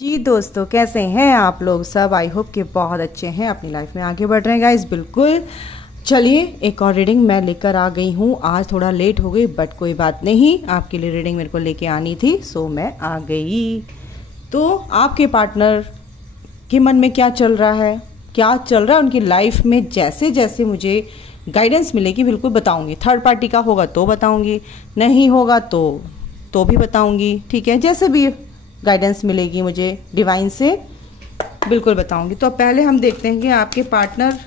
जी दोस्तों, कैसे हैं आप लोग सब। आई होप कि बहुत अच्छे हैं, अपनी लाइफ में आगे बढ़ रहे हैं गाइस। बिल्कुल, चलिए एक और रीडिंग मैं लेकर आ गई हूँ। आज थोड़ा लेट हो गई बट कोई बात नहीं, आपके लिए रीडिंग मेरे को लेके आनी थी, सो मैं आ गई। तो आपके पार्टनर के मन में क्या चल रहा है, क्या चल रहा है उनकी लाइफ में, जैसे जैसे मुझे गाइडेंस मिलेगी बिल्कुल बताऊंगी। थर्ड पार्टी का होगा तो बताऊंगी, नहीं होगा तो भी बताऊंगी, ठीक है। जैसे भी गाइडेंस मिलेगी मुझे डिवाइन से बिल्कुल बताऊंगी। तो अब पहले हम देखते हैं कि आपके पार्टनर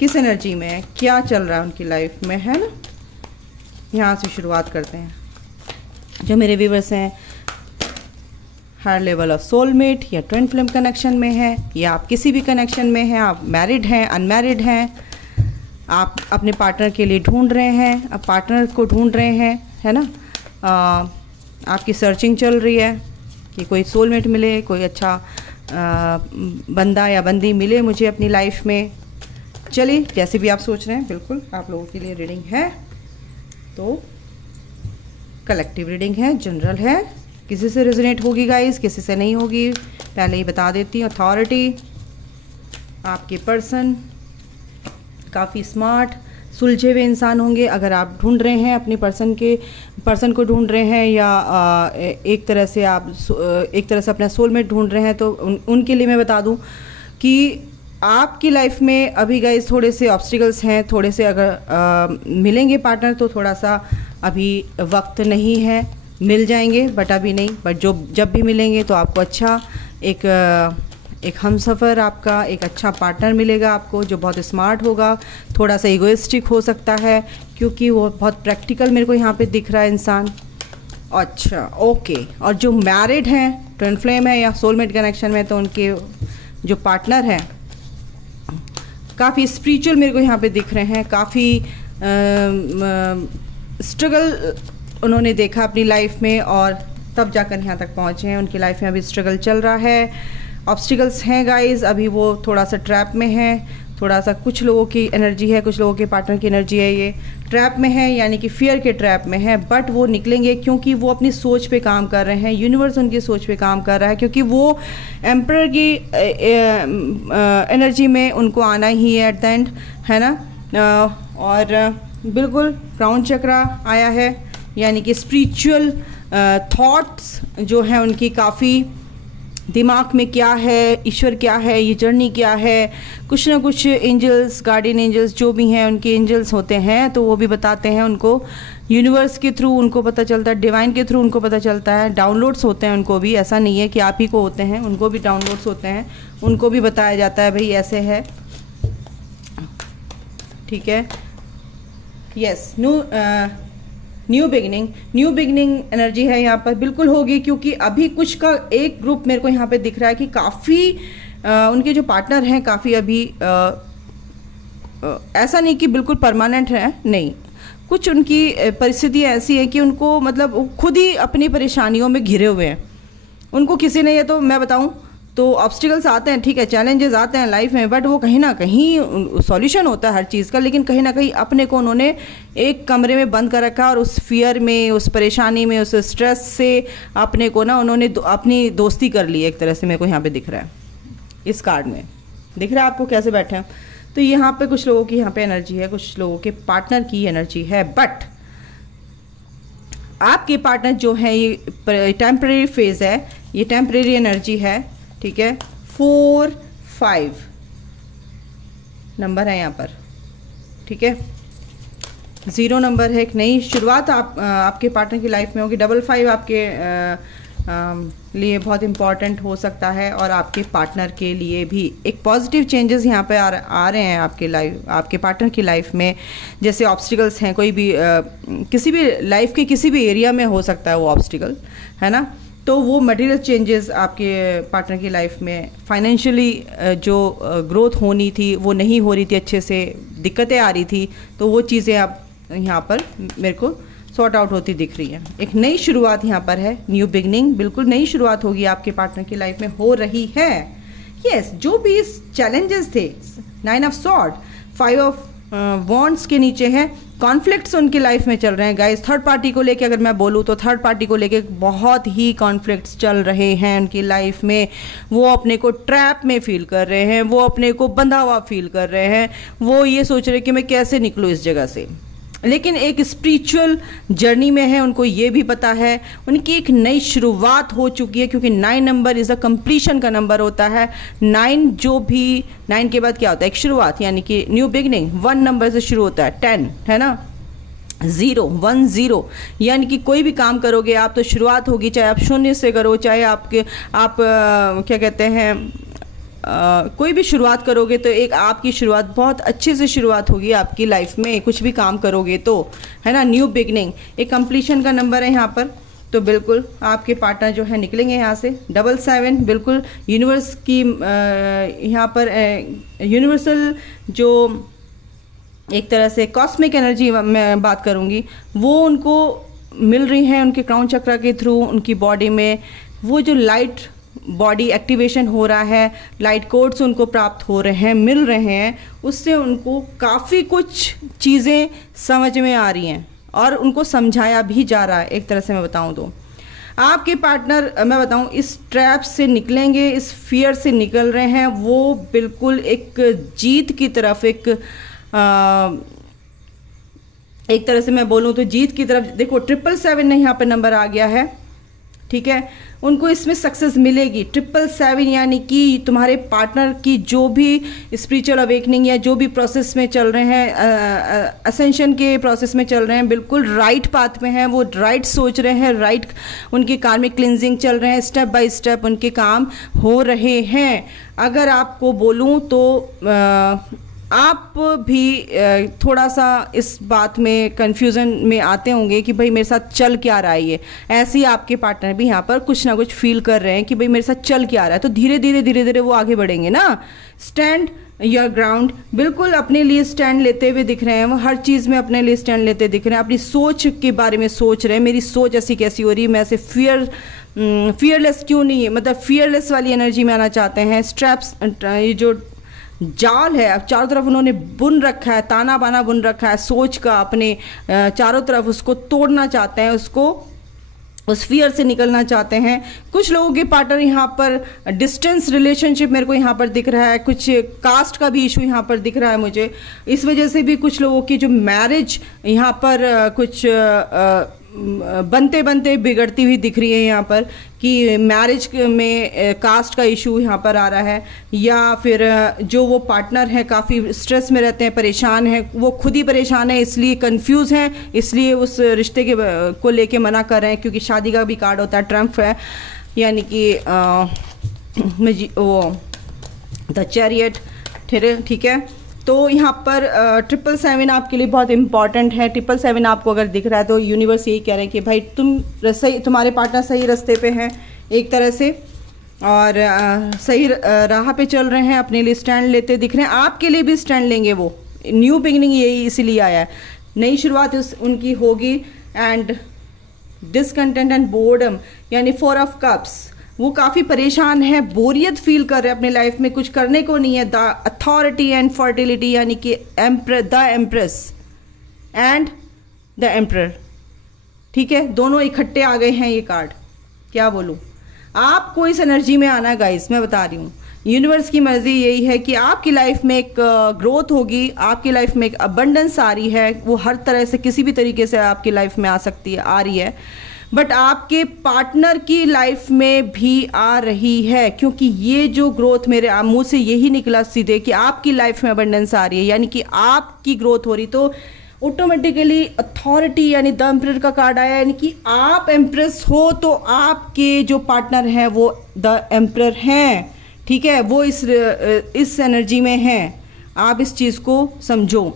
किस एनर्जी में है, क्या चल रहा है उनकी लाइफ में, है ना। यहाँ से शुरुआत करते हैं। जो मेरे व्यूअर्स हैं, हायर लेवल ऑफ सोलमेट या ट्विन फ्लेम कनेक्शन में है, या आप किसी भी कनेक्शन में हैं, आप मैरिड हैं, अनमैरिड हैं, आप अपने पार्टनर के लिए ढूंढ रहे हैं, आप पार्टनर को ढूंढ रहे हैं, है ना। आपकी सर्चिंग चल रही है कि कोई सोलमेट मिले, कोई अच्छा बंदा या बंदी मिले मुझे अपनी लाइफ में। चलिए, जैसे भी आप सोच रहे हैं बिल्कुल आप लोगों के लिए रीडिंग है। तो कलेक्टिव रीडिंग है, जनरल है, किसी से रेजोनेट होगी गाइस, किसी से नहीं होगी, पहले ही बता देती हूँ। अथॉरिटी, आपके पर्सन काफ़ी स्मार्ट सुलझे हुए इंसान होंगे। अगर आप ढूंढ रहे हैं अपने पर्सन को ढूंढ रहे हैं, या एक तरह से अपना सोलमेट ढूंढ रहे हैं, तो उनके लिए मैं बता दूं कि आपकी लाइफ में अभी गाइस थोड़े से ऑब्स्टिकल्स हैं, थोड़े से अगर मिलेंगे पार्टनर तो थोड़ा सा अभी वक्त नहीं है, मिल जाएंगे बट अभी नहीं। बट जब भी मिलेंगे तो आपको अच्छा एक हमसफ़र, आपका एक अच्छा पार्टनर मिलेगा आपको, जो बहुत स्मार्ट होगा, थोड़ा सा इगोइस्टिक हो सकता है क्योंकि वो बहुत प्रैक्टिकल मेरे को यहाँ पे दिख रहा है इंसान। अच्छा, ओके। और जो मैरिड हैं, ट्विन फ्लेम है या सोलमेट कनेक्शन में, तो उनके जो पार्टनर हैं काफ़ी स्पिरिचुअल मेरे को यहाँ पे दिख रहे हैं। काफ़ी स्ट्रगल उन्होंने देखा अपनी लाइफ में और तब जाकर यहाँ तक पहुँचे हैं। उनकी लाइफ में अभी स्ट्रगल चल रहा है, ऑब्स्टिकल्स हैं गाइस, अभी वो थोड़ा सा ट्रैप में है, थोड़ा सा कुछ लोगों की एनर्जी है, कुछ लोगों के पार्टनर की एनर्जी है, ये ट्रैप में है, यानी कि फियर के ट्रैप में है। बट वो निकलेंगे क्योंकि वो अपनी सोच पे काम कर रहे हैं, यूनिवर्स उनकी सोच पे काम कर रहा है, क्योंकि वो एम्परर की एनर्जी में उनको आना ही है एट द एंड, है ना। और बिल्कुल क्राउन चक्रा आया है, यानी कि स्पिरिचुअल थॉट्स जो हैं उनकी काफ़ी दिमाग में क्या है, ईश्वर क्या है, ये जर्नी क्या है, कुछ ना कुछ एंजल्स, गार्डियन एंजल्स जो भी हैं, उनके एंजल्स होते हैं तो वो भी बताते हैं उनको, यूनिवर्स के थ्रू उनको पता चलता है, डिवाइन के थ्रू उनको पता चलता है, डाउनलोड्स होते हैं उनको भी, ऐसा नहीं है कि आप ही को होते हैं, उनको भी डाउनलोड्स होते हैं, उनको भी बताया जाता है भाई ऐसे है, ठीक है। यस, न्यू बिगिनिंग एनर्जी है यहाँ पर, बिल्कुल होगी, क्योंकि अभी कुछ का एक ग्रुप मेरे को यहाँ पे दिख रहा है कि काफ़ी उनके जो पार्टनर हैं काफ़ी अभी ऐसा नहीं कि बिल्कुल परमानेंट है, नहीं, कुछ उनकी परिस्थिति ऐसी है कि उनको मतलब खुद ही अपनी परेशानियों में घिरे हुए हैं। उनको किसी ने, ये तो मैं बताऊँ तो ऑब्स्टिकल्स आते हैं, ठीक है, चैलेंजेस आते हैं लाइफ में, बट वो कहीं ना कहीं सॉल्यूशन होता है हर चीज़ का, लेकिन कहीं ना कहीं अपने को उन्होंने एक कमरे में बंद कर रखा और उस फियर में, उस परेशानी में, उस स्ट्रेस से अपने को ना उन्होंने अपनी दोस्ती कर ली एक तरह से। मेरे को यहाँ पे दिख रहा है, इस कार्ड में दिख रहा है आपको कैसे बैठे हैं। तो यहाँ पे कुछ लोगों की यहाँ पे एनर्जी है, कुछ लोगों के पार्टनर की एनर्जी है, बट आपके पार्टनर जो है ये टेम्परेरी फेज है, ये टेम्परेरी एनर्जी है, ठीक है। 4, 5 नंबर है यहाँ पर, ठीक है। 0 नंबर है, एक नई शुरुआत आपके पार्टनर की लाइफ में होगी। 55 आपके लिए बहुत इम्पॉर्टेंट हो सकता है, और आपके पार्टनर के लिए भी एक पॉजिटिव चेंजेस यहाँ पे आ रहे हैं आपके पार्टनर की लाइफ में। जैसे ऑब्स्टिकल्स हैं, कोई भी किसी भी लाइफ के किसी भी एरिया में हो सकता है वो ऑब्स्टिकल, है ना। तो वो मटेरियल चेंजेस आपके पार्टनर की लाइफ में, फाइनेंशियली जो ग्रोथ होनी थी वो नहीं हो रही थी अच्छे से, दिक्कतें आ रही थी, तो वो चीज़ें आप यहाँ पर मेरे को सॉर्ट आउट होती दिख रही है। एक नई शुरुआत यहाँ पर है, न्यू बिगनिंग, बिल्कुल नई शुरुआत होगी आपके पार्टनर की लाइफ में, हो रही है। यस, जो भी इस चैलेंजेस थे, 9 ऑफ सॉर्ड, 5 ऑफ वॉन्ड्स के नीचे है कॉन्फ्लिक्ट्स उनकी लाइफ में चल रहे हैं गाइस। थर्ड पार्टी को लेके अगर मैं बोलूँ तो थर्ड पार्टी को लेके बहुत ही कॉन्फ्लिक्ट्स चल रहे हैं उनकी लाइफ में। वो अपने को ट्रैप में फील कर रहे हैं, वो अपने को बंधा हुआ फील कर रहे हैं, वो ये सोच रहे हैं कि मैं कैसे निकलूँ इस जगह से। लेकिन एक स्पिरिचुअल जर्नी में है, उनको ये भी पता है उनकी एक नई शुरुआत हो चुकी है, क्योंकि 9 नंबर इज़ अ कंप्लीशन का नंबर होता है। 9 जो भी 9 के बाद क्या होता है, एक शुरुआत, यानी कि न्यू बिगनिंग। 1 नंबर से शुरू होता है, 10 है ना, 0 यानी कि कोई भी काम करोगे आप तो शुरुआत होगी, चाहे आप शून्य से करो, चाहे आप क्या कहते हैं कोई भी शुरुआत करोगे तो एक आपकी शुरुआत बहुत अच्छे से शुरुआत होगी आपकी लाइफ में, कुछ भी काम करोगे तो, है ना। न्यू बिगनिंग एक कंप्लीशन का नंबर है यहाँ पर। तो बिल्कुल आपके पार्टनर जो है निकलेंगे यहाँ से। 77 बिल्कुल यूनिवर्स की यहाँ पर यूनिवर्सल जो एक तरह से कॉस्मिक एनर्जी मैं बात करूँगी, वो उनको मिल रही है उनके क्राउन चक्र के थ्रू। उनकी बॉडी में वो जो लाइट बॉडी एक्टिवेशन हो रहा है, लाइट कोड्स उनको प्राप्त हो रहे हैं, मिल रहे हैं, उससे उनको काफ़ी कुछ चीज़ें समझ में आ रही हैं और उनको समझाया भी जा रहा है। एक तरह से मैं बताऊं तो आपके पार्टनर, मैं बताऊं, इस ट्रैप से निकलेंगे, इस फियर से निकल रहे हैं। वो बिल्कुल एक जीत की तरफ, एक तरह से मैं बोलूं तो जीत की तरफ। देखो 777 यहाँ पर नंबर आ गया है, ठीक है। उनको इसमें सक्सेस मिलेगी। 777 यानी कि तुम्हारे पार्टनर की जो भी स्पिरिचुअल अवेकनिंग या जो भी प्रोसेस में चल रहे हैं, असेंशन के प्रोसेस में चल रहे हैं, बिल्कुल राइट पाथ में हैं, वो राइट सोच रहे हैं, राइट उनके कार्मिक क्लिनजिंग चल रहे हैं, स्टेप बाय स्टेप उनके काम हो रहे हैं। अगर आपको बोलूँ तो आप भी थोड़ा सा इस बात में कंफ्यूजन में आते होंगे कि भाई मेरे साथ चल क्या रहा है ये। ऐसे ही आपके पार्टनर भी यहाँ पर कुछ ना कुछ फील कर रहे हैं कि भाई मेरे साथ चल क्या रहा है। तो धीरे धीरे वो आगे बढ़ेंगे ना। स्टैंड योर ग्राउंड, बिल्कुल अपने लिए स्टैंड लेते हुए दिख रहे हैं। वो हर चीज़ में अपने लिए स्टैंड लेते दिख रहे हैं। अपनी सोच के बारे में सोच रहे हैं, मेरी सोच ऐसी कैसी हो रही है, मैं ऐसे फियरलेस क्यों नहीं है, मतलब फियरलेस वाली एनर्जी में आना चाहते हैं। स्ट्रैप्स, ये जो जाल है अब चारों तरफ उन्होंने बुन रखा है, ताना बाना बुन रखा है सोच का, अपने चारों तरफ उसको तोड़ना चाहते हैं, उसको उस फियर से निकलना चाहते हैं। कुछ लोगों के पार्टनर यहाँ पर डिस्टेंस रिलेशनशिप मेरे को यहाँ पर दिख रहा है, कुछ कास्ट का भी इशू यहाँ पर दिख रहा है मुझे। इस वजह से भी कुछ लोगों की जो मैरिज यहाँ पर कुछ बनते बनते बिगड़ती हुई दिख रही है यहाँ पर, कि मैरिज में कास्ट का इशू यहाँ पर आ रहा है, या फिर जो वो पार्टनर है काफ़ी स्ट्रेस में रहते हैं, परेशान हैं, वो खुद ही परेशान है, इसलिए कंफ्यूज हैं, इसलिए उस रिश्ते के को लेके मना कर रहे हैं। क्योंकि शादी का भी कार्ड होता है, ट्रम्प है, यानी कि वो द चैरियट, ठीक है। तो यहाँ पर 777 आपके लिए बहुत इंपॉर्टेंट है। 777 आपको अगर दिख रहा है तो यूनिवर्स यही कह रहे हैं कि भाई तुम्हारे पार्टनर सही रास्ते पे हैं एक तरह से, और सही राह पे चल रहे हैं, अपने लिए स्टैंड लेते दिख रहे हैं, आपके लिए भी स्टैंड लेंगे। वो न्यू बिगनिंग यही इसीलिए आया है, नई शुरुआत उनकी होगी। एंड डिसकंटेंट एंड बोर्डम यानी 4 ऑफ कप्स, वो काफ़ी परेशान है, बोरियत फील कर रहे हैं अपने लाइफ में, कुछ करने को नहीं है। द अथॉरिटी एंड फर्टिलिटी यानी कि the empress and the emperor, ठीक है, दोनों इकट्ठे आ गए हैं ये कार्ड। क्या बोलूँ, आपको इस एनर्जी में आना है गाइस, मैं बता रही हूँ। यूनिवर्स की मर्जी यही है कि आपकी लाइफ में एक ग्रोथ होगी, आपकी लाइफ में एक अबंडेंस आ रही है, वो हर तरह से किसी भी तरीके से आपकी लाइफ में आ सकती है, आ रही है, बट आपके पार्टनर की लाइफ में भी आ रही है। क्योंकि ये जो ग्रोथ मेरे मुंह से यही निकला सीधे कि आपकी लाइफ में अबंडेंस आ रही है, यानी कि आपकी ग्रोथ हो रही, तो ऑटोमेटिकली अथॉरिटी यानी द एम्परर का कार्ड आया, यानी कि आप एम्प्रेस हो तो आपके जो पार्टनर हैं वो द एम्परर हैं, ठीक है, वो इस एनर्जी में हैं। आप इस चीज़ को समझो।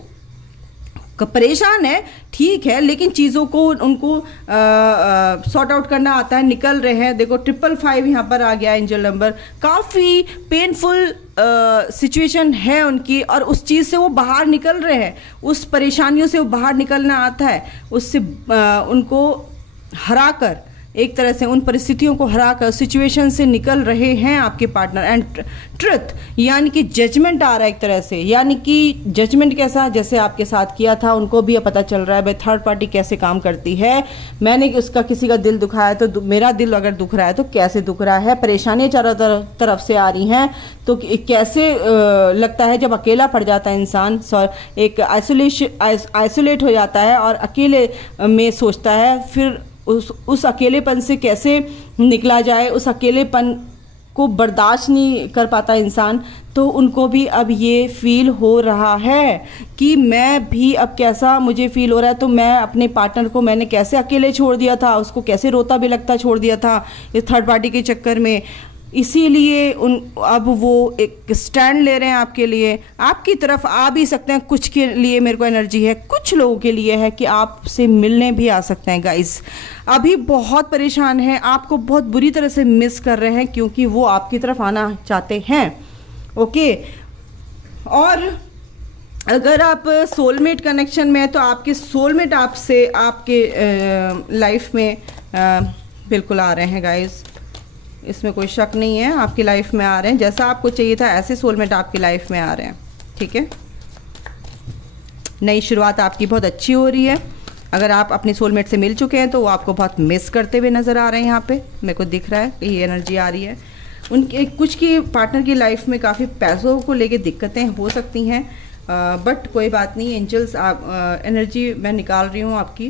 परेशान है ठीक है, लेकिन चीज़ों को उनको सॉर्ट आउट करना आता है, निकल रहे हैं। देखो 555 यहाँ पर आ गया एंजल नंबर, काफ़ी पेनफुल सिचुएशन है उनकी, और उस चीज़ से वो बाहर निकल रहे हैं, उस परेशानियों से वो बाहर निकलना आता है, उससे उनको हरा कर एक तरह से उन परिस्थितियों को हरा कर सिचुएशन से निकल रहे हैं आपके पार्टनर। एंड ट्रुथ यानी कि जजमेंट आ रहा है एक तरह से, यानी कि जजमेंट कैसा, जैसे आपके साथ किया था उनको भी पता चल रहा है भाई थर्ड पार्टी कैसे काम करती है, मैंने उसका किसी का दिल दुखाया तो मेरा दिल अगर दुख रहा है तो कैसे दुख रहा है, परेशानियां चारों तरफ से आ रही हैं तो कैसे लगता है जब अकेला पड़ जाता है इंसान, एक आइसोलेट हो जाता है और अकेले में सोचता है, फिर उस अकेलेपन से कैसे निकला जाए, उस अकेलेपन को बर्दाश्त नहीं कर पाता इंसान। तो उनको भी अब ये फील हो रहा है कि मैं भी अब कैसा मुझे फील हो रहा है, तो मैं अपने पार्टनर को मैंने कैसे अकेले छोड़ दिया था, उसको कैसे रोता बिलखता छोड़ दिया था इस थर्ड पार्टी के चक्कर में। इसीलिए अब वो एक स्टैंड ले रहे हैं आपके लिए, आपकी तरफ आ भी सकते हैं। कुछ के लिए मेरे को एनर्जी है, कुछ लोगों के लिए है कि आपसे मिलने भी आ सकते हैं गाइस। अभी बहुत परेशान हैं, आपको बहुत बुरी तरह से मिस कर रहे हैं क्योंकि वो आपकी तरफ आना चाहते हैं। ओके, और अगर आप सोलमेट कनेक्शन में है तो आपके सोलमेट आपसे आपके लाइफ में बिल्कुल आ रहे हैं गाइस, इसमें कोई शक नहीं है, आपकी लाइफ में आ रहे हैं। जैसा आपको चाहिए था ऐसे सोलमेट आपकी लाइफ में आ रहे हैं। ठीक है, नई शुरुआत आपकी बहुत अच्छी हो रही है। अगर आप अपने सोलमेट से मिल चुके हैं तो वो आपको बहुत मिस करते हुए नज़र आ रहे हैं। यहाँ पे मेरे को दिख रहा है कि ये एनर्जी आ रही है। उनके कुछ की पार्टनर की लाइफ में काफ़ी पैसों को लेके दिक्कतें हो सकती हैं, बट कोई बात नहीं। एंजल्स आप एनर्जी मैं निकाल रही हूँ आपकी,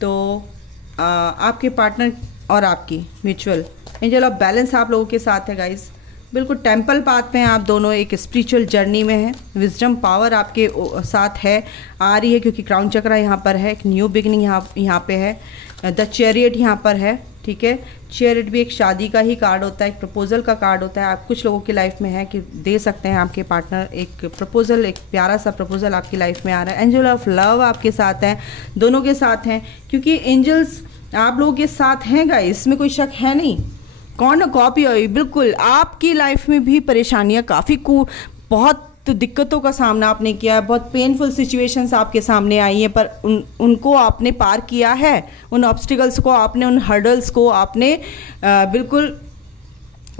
तो आपके पार्टनर और आपकी म्यूचुअल एंजल ऑफ बैलेंस आप लोगों के साथ है गाइस। बिल्कुल टेंपल पाथ पे हैं आप दोनों, एक स्पिरिचुअल जर्नी में है। विजडम पावर आपके साथ है, आ रही है क्योंकि क्राउन चक्रा यहाँ पर है, एक न्यू बिगनिंग यहाँ पे है। द चैरियट यहाँ पर है। ठीक है, चैरियट भी एक शादी का ही कार्ड होता है, एक प्रपोजल का कार्ड होता है। आप कुछ लोगों की लाइफ में है कि दे सकते हैं आपके पार्टनर एक प्रपोजल, एक प्यारा सा प्रपोजल आपकी लाइफ में आ रहा है। एंजल ऑफ लव आपके साथ है, दोनों के साथ हैं क्योंकि एंजल्स आप लोगों के साथ हैं गाइस, इसमें कोई शक है नहीं। कौन कॉपी हुई, बिल्कुल आपकी लाइफ में भी परेशानियां काफ़ी बहुत दिक्कतों का सामना आपने किया है, बहुत पेनफुल सिचुएशंस आपके सामने आई हैं, पर उनको आपने पार किया है। उन ऑब्स्टिकल्स को आपने, उन हर्डल्स को आपने बिल्कुल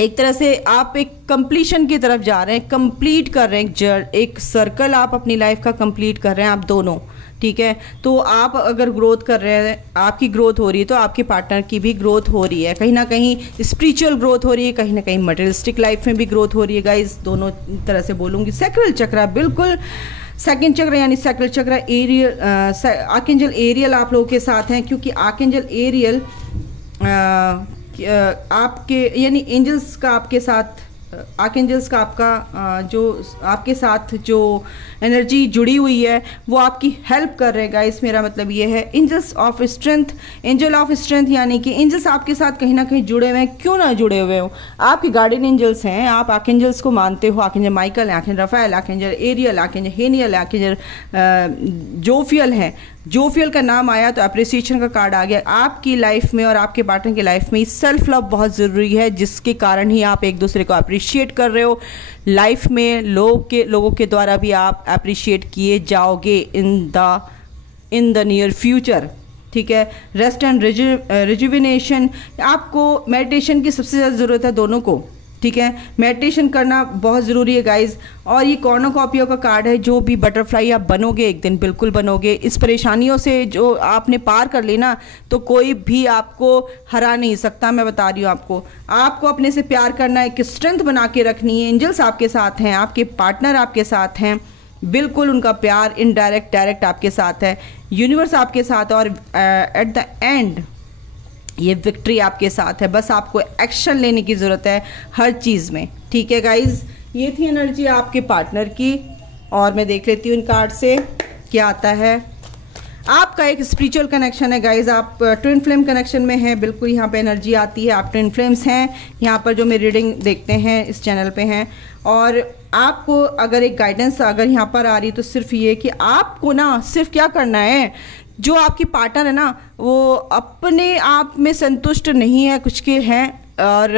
एक तरह से आप एक कंप्लीशन की तरफ जा रहे हैं, कंप्लीट कर रहे हैं एक सर्कल आप अपनी लाइफ का कंप्लीट कर रहे हैं आप दोनों। ठीक है, तो आप अगर ग्रोथ कर रहे हैं, आपकी ग्रोथ हो रही है तो आपके पार्टनर की भी ग्रोथ हो रही है, कहीं ना कहीं स्पिरिचुअल ग्रोथ हो रही है, कहीं ना कहीं मटेरियलिस्टिक लाइफ में भी ग्रोथ हो रही है गाइस, दोनों तरह से बोलूँगी। सैक्रल चक्र बिल्कुल, सेकंड चक्र यानी सैक्रल चक्र एरियल, आर्कएंजल एरियल आप लोगों के साथ हैं क्योंकि आर्कएंजल एरियल आपके यानी एंजल्स का आपके साथ, आर्कएंजल्स का आपका जो आपके साथ जो एनर्जी जुड़ी हुई है वो आपकी हेल्प कर रहे हैं गाइस। मेरा मतलब ये है angels of strength, angel of strength यानी कि एंजल्स आपके साथ कहीं ना कहीं जुड़े हुए हैं। क्यों ना जुड़े हुए हो, आपके गार्डियन एंजल्स हैं, आप आर्कएंजल्स को मानते हो। Archangel Michael, archangel Raphael, archangel Ariel, archangel Haniel, archangel Jophiel है। जोफियल का नाम आया तो अप्रिसिएशन का कार्ड आ गया। आपकी लाइफ में और आपके पार्टनर की लाइफ में सेल्फ लव बहुत ज़रूरी है, जिसके कारण ही आप एक दूसरे को अप्रिशिएट कर रहे हो। लाइफ में लोगों के द्वारा भी आप अप्रिशिएट किए जाओगे इन द नियर फ्यूचर। ठीक है, रेस्ट एंड रिजुविनेशन, आपको मेडिटेशन की सबसे ज़्यादा ज़रूरत है दोनों को। ठीक है, मेडिटेशन करना बहुत ज़रूरी है गाइज। और ये कॉर्नोकॉपियो का कार्ड है, जो भी बटरफ्लाई आप बनोगे एक दिन, बिल्कुल बनोगे। इस परेशानियों से जो आपने पार कर लेना तो कोई भी आपको हरा नहीं सकता, मैं बता रही हूँ आपको अपने से प्यार करना, एक स्ट्रेंथ बना के रखनी है। एंजल्स आपके साथ हैं, आपके पार्टनर आपके साथ हैं, बिल्कुल उनका प्यार इनडायरेक्ट डायरेक्ट आपके साथ है, यूनिवर्स आपके साथ, और एट द एंड ये विक्ट्री आपके साथ है। बस आपको एक्शन लेने की ज़रूरत है हर चीज़ में। ठीक है गाइज, ये थी एनर्जी आपके पार्टनर की, और मैं देख लेती हूँ इन कार्ड से क्या आता है। आपका एक स्पिरिचुअल कनेक्शन है गाइज, आप ट्विन फ्लेम कनेक्शन में हैं, बिल्कुल यहाँ पे एनर्जी आती है। आप ट्विन फ्लेम्स हैं, यहाँ पर जो मेरी रीडिंग देखते हैं इस चैनल पे हैं। और आपको अगर एक गाइडेंस अगर यहाँ पर आ रही तो सिर्फ ये कि आपको ना सिर्फ क्या करना है, जो आपकी पार्टनर है ना वो अपने आप में संतुष्ट नहीं है, कुछ के हैं और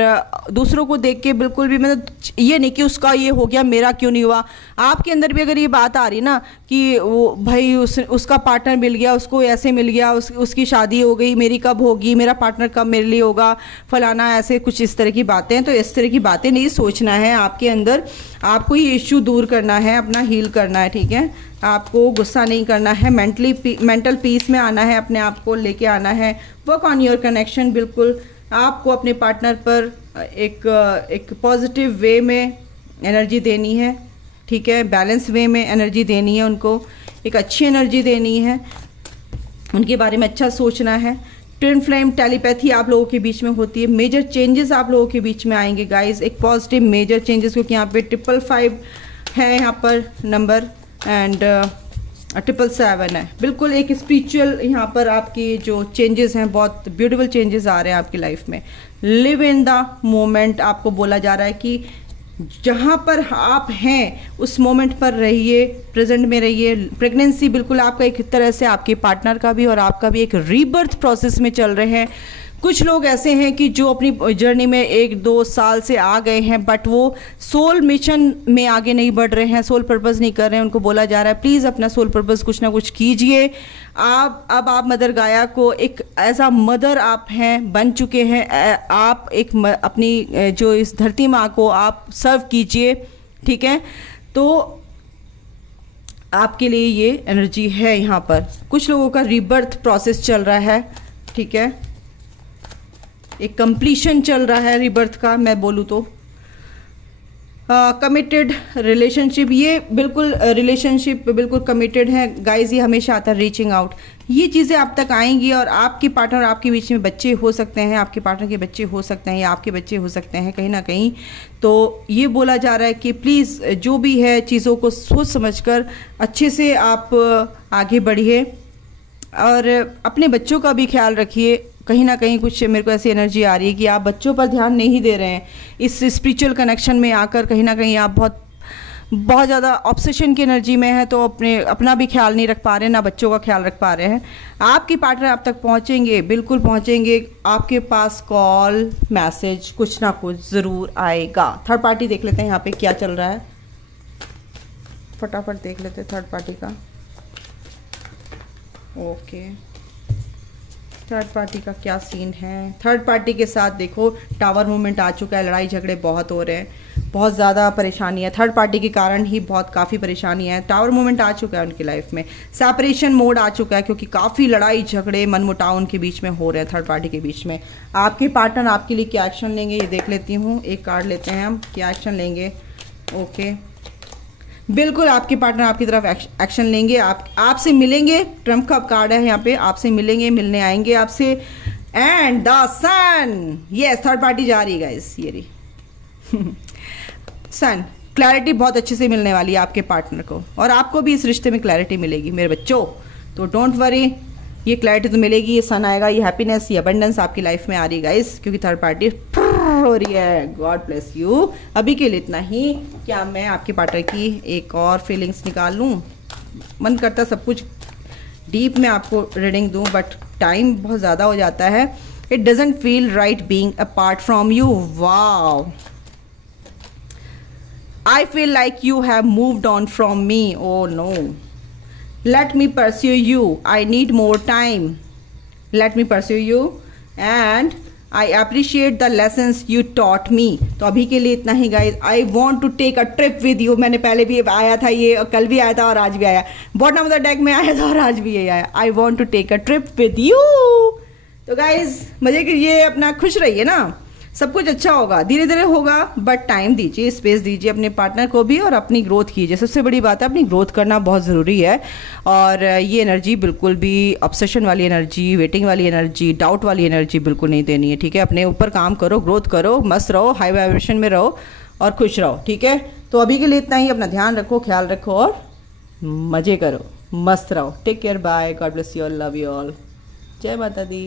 दूसरों को देख के बिल्कुल भी मतलब ये नहीं कि उसका ये हो गया मेरा क्यों नहीं हुआ। आपके अंदर भी अगर ये बात आ रही ना कि वो भाई उसका पार्टनर मिल गया, उसको ऐसे मिल गया, उसकी शादी हो गई, मेरी कब होगी, मेरा पार्टनर कब मेरे लिए होगा, फलाना, ऐसे कुछ इस तरह की बातें हैं, तो इस तरह की बातें नहीं सोचना है। आपके अंदर आपको ये इश्यू दूर करना है, अपना हील करना है, ठीक है। आपको गुस्सा नहीं करना है, मेंटल पीस में आना है, अपने आप को लेके आना है। Work on your connection. बिल्कुल आपको अपने पार्टनर पर एक पॉजिटिव वे में एनर्जी देनी है, ठीक है। बैलेंस वे में एनर्जी देनी है, उनको एक अच्छी एनर्जी देनी है, उनके बारे में अच्छा सोचना है। ट्विन फ्लेम टेलीपैथी आप लोगों के बीच में होती है। मेजर चेंजेस आप लोगों के बीच में आएंगे गाइस, एक पॉजिटिव मेजर चेंजेस, क्योंकि यहाँ पे 555 है यहाँ पर नंबर एंड 777 है। बिल्कुल एक स्पिरिचुअल यहाँ पर आपकी जो चेंजेस हैं, बहुत ब्यूटीफुल चेंजेस आ रहे हैं आपकी लाइफ में। लिव इन द मोमेंट आपको बोला जा रहा है कि जहाँ पर आप हैं उस मोमेंट पर रहिए, प्रेजेंट में रहिए। प्रेगनेंसी बिल्कुल आपका एक तरह से आपके पार्टनर का भी और आपका भी एक रीबर्थ प्रोसेस में चल रहे हैं। कुछ लोग ऐसे हैं कि जो अपनी जर्नी में 1-2 साल से आ गए हैं, बट वो सोल मिशन में आगे नहीं बढ़ रहे हैं, सोल पर्पस नहीं कर रहे हैं। उनको बोला जा रहा है प्लीज़ अपना सोल पर्पस कुछ ना कुछ कीजिए। अब आप मदर गाया को एक एज अ मदर आप हैं, बन चुके हैं। आप एक अपनी जो इस धरती माँ को आप सर्व कीजिए, ठीक है। तो आपके लिए ये एनर्जी है यहाँ पर। कुछ लोगों का रीबर्थ प्रोसेस चल रहा है, ठीक है। एक कंप्लीशन चल रहा है रीबर्थ का, मैं बोलूँ तो। कमिटेड रिलेशनशिप, ये बिल्कुल रिलेशनशिप बिल्कुल कमिटेड है गाइज। ये हमेशा आता है रीचिंग आउट, ये चीज़ें आप तक आएंगी। और आपके पार्टनर आपके बीच में बच्चे हो सकते हैं, आपके पार्टनर के बच्चे हो सकते हैं या आपके बच्चे हो सकते हैं कहीं ना कहीं। तो ये बोला जा रहा है कि प्लीज़ जो भी है चीज़ों को सोच समझकर अच्छे से आप आगे बढ़िए और अपने बच्चों का भी ख्याल रखिए। कहीं ना कहीं कुछ मेरे को ऐसी एनर्जी आ रही है कि आप बच्चों पर ध्यान नहीं दे रहे हैं। इस स्पिरिचुअल कनेक्शन में आकर कहीं ना कहीं आप बहुत ज़्यादा ऑब्सेशन की एनर्जी में है, तो अपना भी ख्याल नहीं रख पा रहे हैं, ना बच्चों का ख्याल रख पा रहे हैं। आपके पार्टनर आप तक पहुंचेंगे, बिल्कुल पहुंचेंगे। आपके पास कॉल मैसेज कुछ ना कुछ ज़रूर आएगा। थर्ड पार्टी देख लेते हैं यहाँ पे क्या चल रहा है, फटाफट देख लेते हैं थर्ड पार्टी का। ओके, थर्ड पार्टी का क्या सीन है। थर्ड पार्टी के साथ देखो टावर मूवमेंट आ चुका है, लड़ाई झगड़े बहुत हो रहे हैं, बहुत ज़्यादा परेशानी है। थर्ड पार्टी के कारण ही काफ़ी परेशानी है। टावर मूवमेंट आ चुका है उनकी लाइफ में, सेपरेशन मोड आ चुका है, क्योंकि काफ़ी लड़ाई झगड़े मनमुटाव उनके बीच में हो रहे हैं थर्ड पार्टी के बीच में। आपके पार्टनर आपके लिए क्या एक्शन लेंगे ये देख लेती हूँ। एक कार्ड लेते हैं हम, क्या एक्शन लेंगे। ओके, बिल्कुल आपके पार्टनर आपकी तरफ एक्शन लेंगे, आपसे मिलेंगे। ट्रम्प का कार्ड है यहाँ पे, आपसे मिलेंगे, मिलने आएंगे आपसे। And the sun, yes third party जा रही है गाइस, ये रही सन। क्लैरिटी बहुत अच्छे से मिलने वाली है आपके पार्टनर को, और आपको भी इस रिश्ते में क्लैरिटी मिलेगी मेरे बच्चों। तो डोंट वरी, ये क्लैरिटी तो मिलेगी, ये सन आएगा, ये हैप्पीनेस, ये अबंडेंस आपकी लाइफ में आ रही है गाइस, क्योंकि थर्ड पार्टी हो रही है। God bless you. अभी के लिए इतना ही। क्या मैं आपके पार्टनर की एक और फीलिंग्स निकाल लूँ? मन करता सब कुछ डीप में आपको रीडिंग दूँ, बट टाइम बहुत ज़्यादा हो जाता है। It doesn't feel right being apart from you. Wow, I feel like you have moved on from me. Oh no. Let me pursue you. I need more time. Let me pursue you and I appreciate the lessons you taught me. तो अभी के लिए इतना ही guys. I want to take a trip with you. मैंने पहले भी आया था ये, कल भी आया था और आज भी आया। बॉटम ऑफ द डेक में आया था और आज भी ये आया। I want to take a trip with you. तो गाइस मजे कीजिए, अपना खुश रहिए ना, सब कुछ अच्छा होगा, धीरे धीरे होगा, बट टाइम दीजिए, स्पेस दीजिए अपने पार्टनर को भी, और अपनी ग्रोथ कीजिए। सबसे बड़ी बात है अपनी ग्रोथ करना बहुत ज़रूरी है। और ये एनर्जी बिल्कुल भी ऑब्सेशन वाली एनर्जी, वेटिंग वाली एनर्जी, डाउट वाली एनर्जी बिल्कुल नहीं देनी है, ठीक है। अपने ऊपर काम करो, ग्रोथ करो, मस्त रहो, हाई वाइब्रेशन में रहो और खुश रहो, ठीक है। तो अभी के लिए इतना ही। अपना ध्यान रखो, ख्याल रखो और मज़े करो, मस्त रहो। Take care, bye, God bless you all, love you all, जय माता दी।